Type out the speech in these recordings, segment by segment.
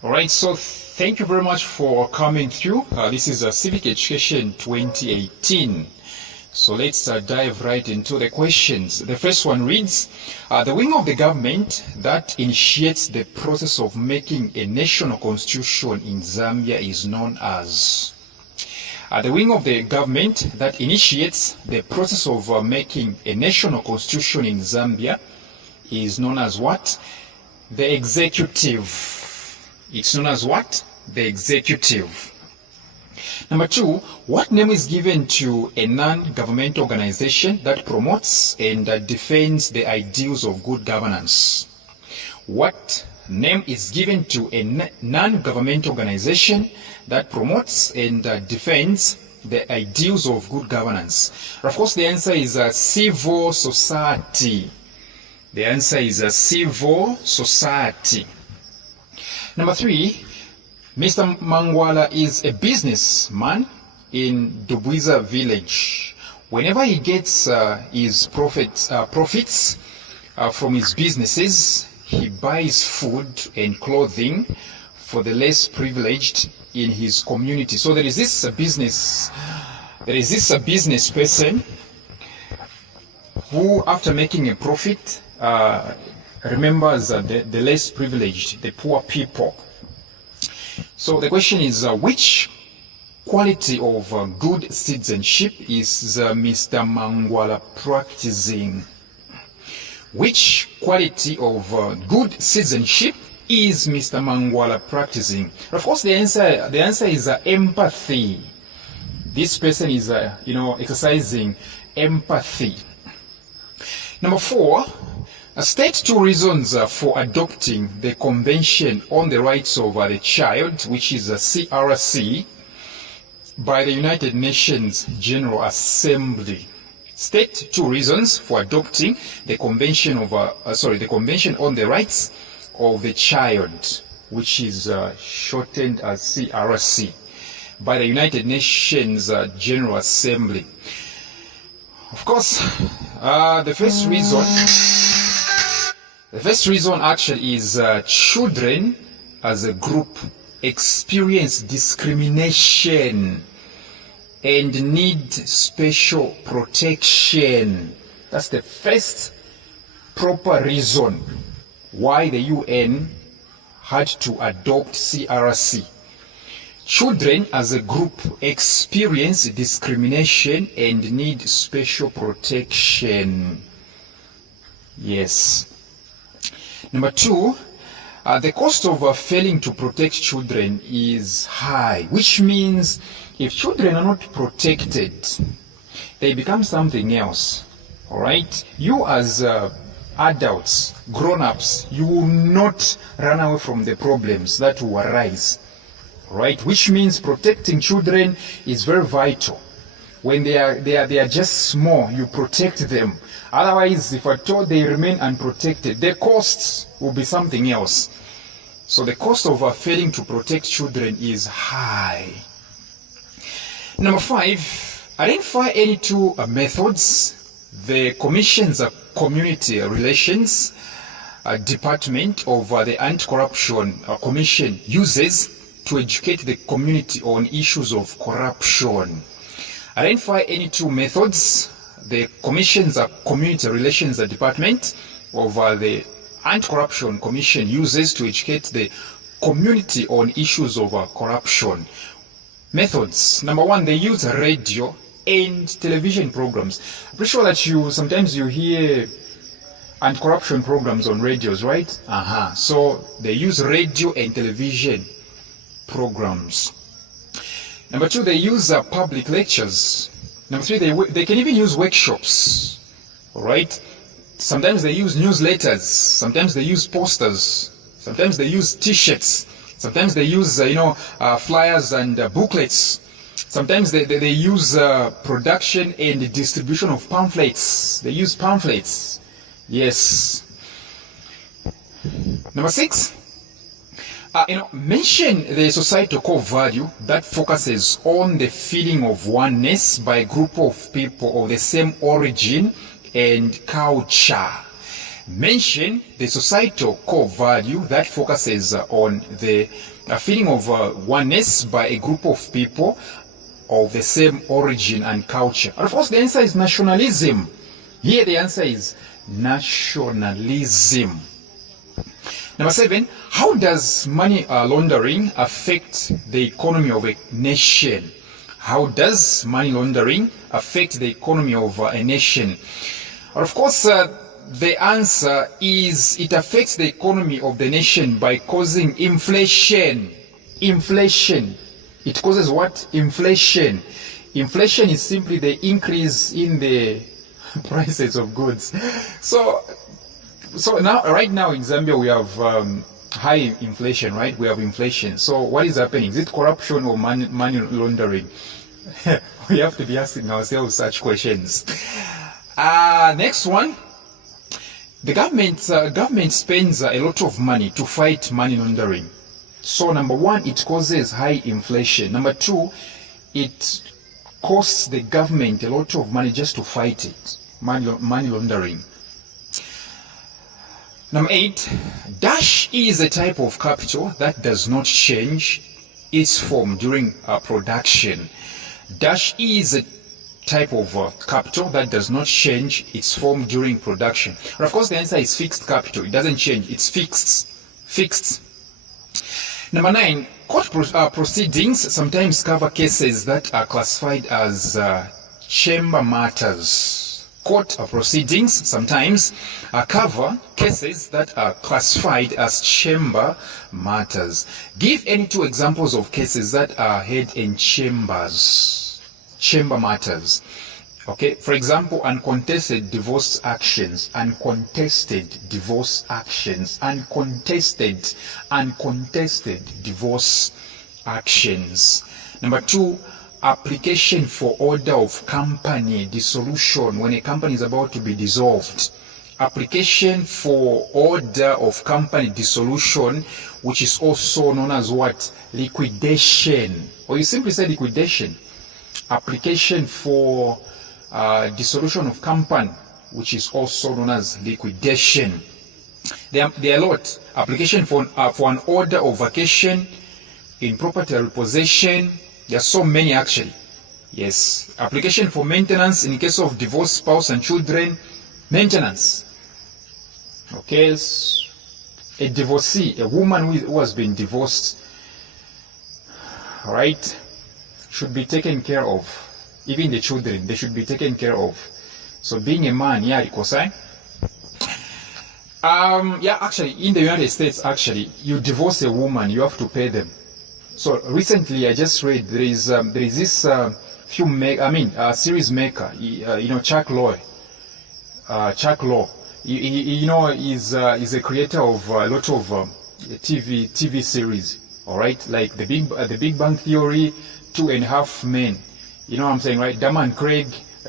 All right, so thank you very much for coming through. This is Civic Education 2018. So let's dive right into the questions. The first one reads, the wing of the government that initiates the process of making a national constitution in Zambia is known as? The wing of the government that initiates the process of making a national constitution in Zambia is known as what? The executive. It's known as what? The executive. Number two, what name is given to a non-governmental organization that promotes and defends the ideals of good governance? What name is given to a non-governmental organization that promotes and defends the ideals of good governance? Of course, the answer is civil society. The answer is civil society. Number three, Mr. Mangwala is a businessman in Dubwiza village. Whenever he gets his profits from his businesses, he buys food and clothing for the less privileged in his community. So there is this business person who, after making a profit, remembers the less privileged, the poor people. So the question is, which quality of good citizenship is Mr. Mangwala practicing? Which quality of good citizenship is Mr. Mangwala practicing? Of course, the answer is empathy. This person is, exercising empathy. Number four, state two reasons for adopting the Convention on the Rights of the Child, which is a CRC, by the United Nations General Assembly. State two reasons for adopting the Convention on the Rights of the Child, which is shortened as CRC, by the United Nations General Assembly. Of course, the first reason actually is children as a group experience discrimination and need special protection. That's the first proper reason why the UN had to adopt CRC. Children as a group experience discrimination and need special protection. Yes. Number two, the cost of failing to protect children is high, which means if children are not protected, they become something else. All right? You as adults, grown-ups, you will not run away from the problems that will arise. Right? Which means protecting children is very vital. When they are just small, you protect them. Otherwise, if at all they remain unprotected, the costs will be something else. So the cost of failing to protect children is high. Number five, identify any two methods the Commission's Community Relations Department of the Anti-Corruption Commission uses to educate the community on issues of corruption. Identify any two methods the Commission's Community Relations Department of the Anti-Corruption Commission uses to educate the community on issues of corruption. Methods. Number one, they use radio and television programs. I'm pretty sure that sometimes you hear anti-corruption programs on radios, right? So they use radio and television programs. Number two, they use public lectures. Number three, they can even use workshops. All right? Sometimes they use newsletters. Sometimes they use posters. Sometimes they use T-shirts. Sometimes they use, flyers and booklets. Sometimes they use production and distribution of pamphlets. They use pamphlets. Yes. Number six, mention the societal core value that focuses on the feeling of oneness by a group of people of the same origin and culture. mention the societal core value that focuses on the feeling of oneness by a group of people of the same origin and culture. And of course, the answer is nationalism. Here the answer is nationalism. Number 7, how does money laundering affect the economy of a nation? How does money laundering affect the economy of a nation? And of course, the answer is it affects the economy of the nation by causing inflation. Inflation. It causes what? Inflation. Inflation is simply the increase in the prices of goods. So now, right now in Zambia, we have high inflation, right? We have inflation. So what is happening? Is it corruption or money laundering? We have to be asking ourselves such questions. Next one. The government spends a lot of money to fight money laundering. So number 1, it causes high inflation. Number 2, it costs the government a lot of money just to fight it, money laundering. Number 8, dash is a type of capital that does not change its form during production. Dash is a type of capital that does not change its form during production. And of course, the answer is fixed capital. It doesn't change. It's fixed. Number 9, court proceedings sometimes cover cases that are classified as chamber matters. Court proceedings sometimes cover cases that are classified as chamber matters. Give any 2 examples of cases that are heard in chambers. Chamber matters. Okay, for example, uncontested divorce actions, uncontested divorce actions, uncontested divorce actions. Number 2, application for order of company dissolution when a company is about to be dissolved. Application for order of company dissolution, which is also known as what? Liquidation. Or you simply say liquidation. Application for dissolution of company, which is also known as liquidation. There are a lot. Application for an order of vacation in property repossession. There are so many actually. Yes. Application for maintenance in case of divorced spouse and children. Maintenance. Okay. A divorcee, a woman who has been divorced, right, should be taken care of. Even the children, they should be taken care of. So being a man, yeah, Rikosai. Actually, in the United States, actually, you divorce a woman, you have to pay them. So recently, I just read there is this series maker, Chuck Lorre. Chuck Lorre, is a creator of a lot of TV series. All right, like the Big Bang Theory, 2.5 Men. You know what I'm saying, right? Dama and Craig,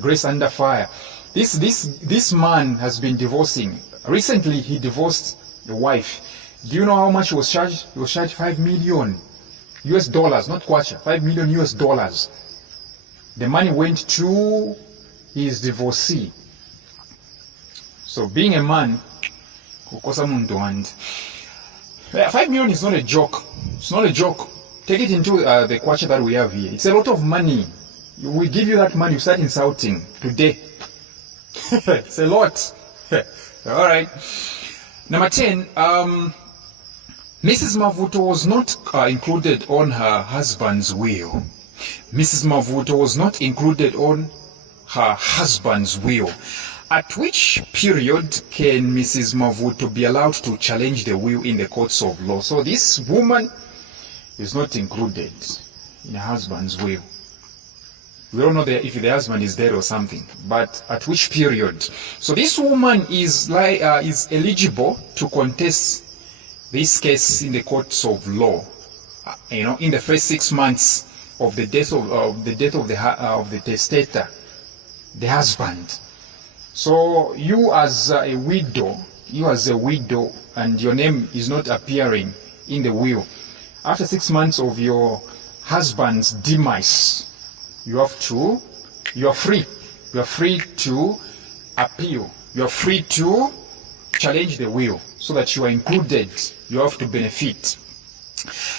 Grace Under Fire. This man has been divorcing. Recently, he divorced the wife. Do you know how much he was charged? He was charged $5 million, not kwacha, $5 million. The money went to his divorcee. So being a man, $5 million is not a joke. It's not a joke. Take it into the kwacha that we have here. It's a lot of money. We give you that money, you start insulting today. It's a lot. All right. Number 10, Mrs. Mavuto was not included on her husband's will. Mrs. Mavuto was not included on her husband's will. At which period can Mrs. Mavuto be allowed to challenge the will in the courts of law? So this woman is not included in her husband's will. We don't know if the husband is dead or something, but at which period? So this woman is eligible to contest this case in the courts of law. In the first 6 months of the death of the testator, the husband. So you as a widow, and your name is not appearing in the will. After 6 months of your husband's demise, you are free to appeal. You are free to challenge the will so that you are included, you have to benefit.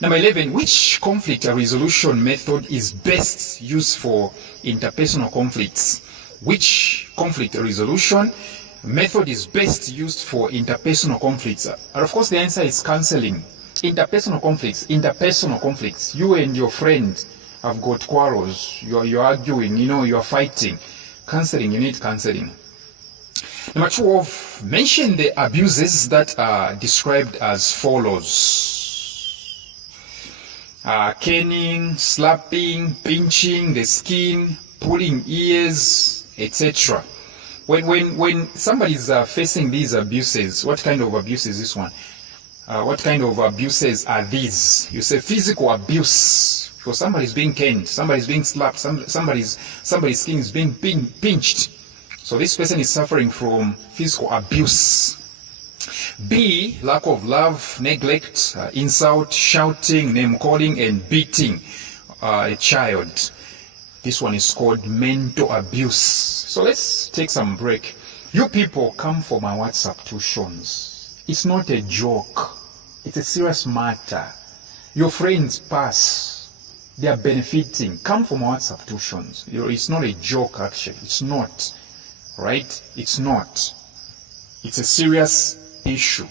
Number 11, which conflict resolution method is best used for interpersonal conflicts? Which conflict resolution method is best used for interpersonal conflicts? And of course the answer is counseling. Interpersonal conflicts. You and your friend have got quarrels, you're arguing, you're fighting. Counseling, you need counseling. Number 12, mention the abuses that are described as follows. Caning, slapping, pinching the skin, pulling ears, etc. When somebody is facing these abuses, what kind of abuse is this one? What kind of abuses are these? You say physical abuse, because somebody's being caned, somebody's being slapped, somebody's skin is being pinched. So this person is suffering from physical abuse. B, lack of love, neglect, insult, shouting, name calling, and beating a child. This one is called mental abuse. So let's take some break. You people come for my WhatsApp tuitions. It's not a joke. It's a serious matter. Your friends pass. They are benefiting. Come for my WhatsApp tuitions. It's not a joke, actually. It's not. Right? It's not. It's a serious issue.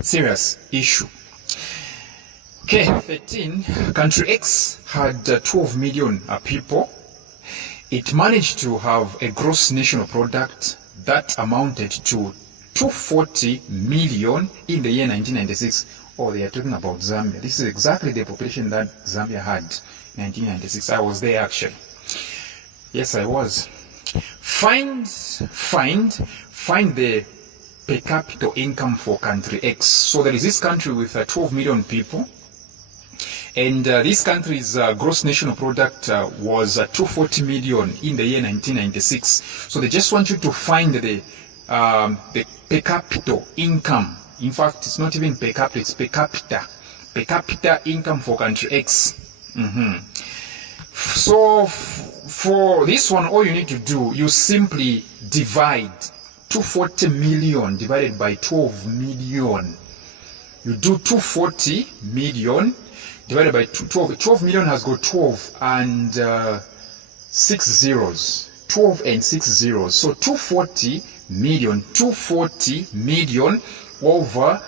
Serious issue. Okay, 13. Country X had 12 million people. It managed to have a gross national product that amounted to 240 million in the year 1996. Oh, they are talking about Zambia. This is exactly the population that Zambia had in 1996. I was there actually. Yes, I was. Find the per capita income for country X. So there is this country with 12 million people, and this country's gross national product was 240 million in the year 1996. So they just want you to find the per capita income. In fact, it's not even per capita, it's per capita income for country X. So for this one, all you need to do, you simply divide 240 million divided by 12 million. You do 240 million divided by 12. 12 million has got 12 and 6 zeros. 12 and 6 zeros. So 240 million over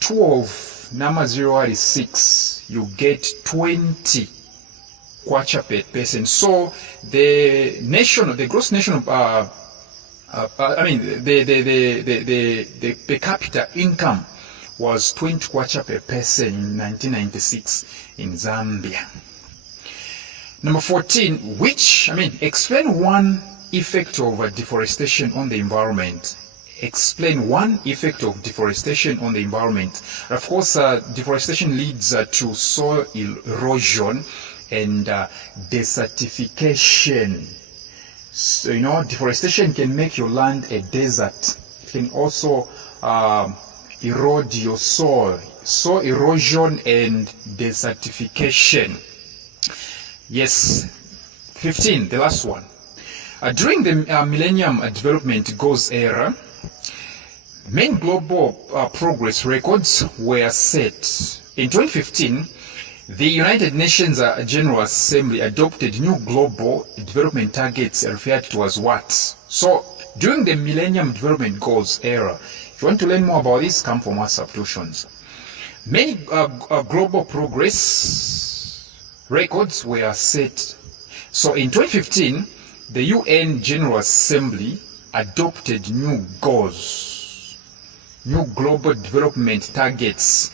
12, number 0 is 6. You get 20 kwacha per person. So the gross national, the per capita income was 20 kwacha per person in 1996 in Zambia. Number 14, explain one effect of deforestation on the environment. Explain one effect of deforestation on the environment. Of course, deforestation leads to soil erosion and desertification. So, deforestation can make your land a desert. It can also erode your soil. Soil erosion and desertification. Yes. 15, the last one. During the Millennium Development Goals era, main global progress records were set. In 2015, the United Nations General Assembly adopted new global development targets referred to as what? So, during the Millennium Development Goals era, if you want to learn more about this, come for more substitutions. Many global progress records were set. So, in 2015, the UN General Assembly adopted new goals, new global development targets.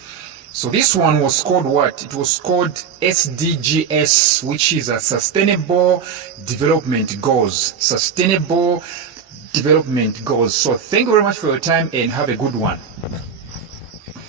So this one was called what? It was called SDGs, which is a Sustainable Development Goals. Sustainable Development Goals. So thank you very much for your time and have a good one.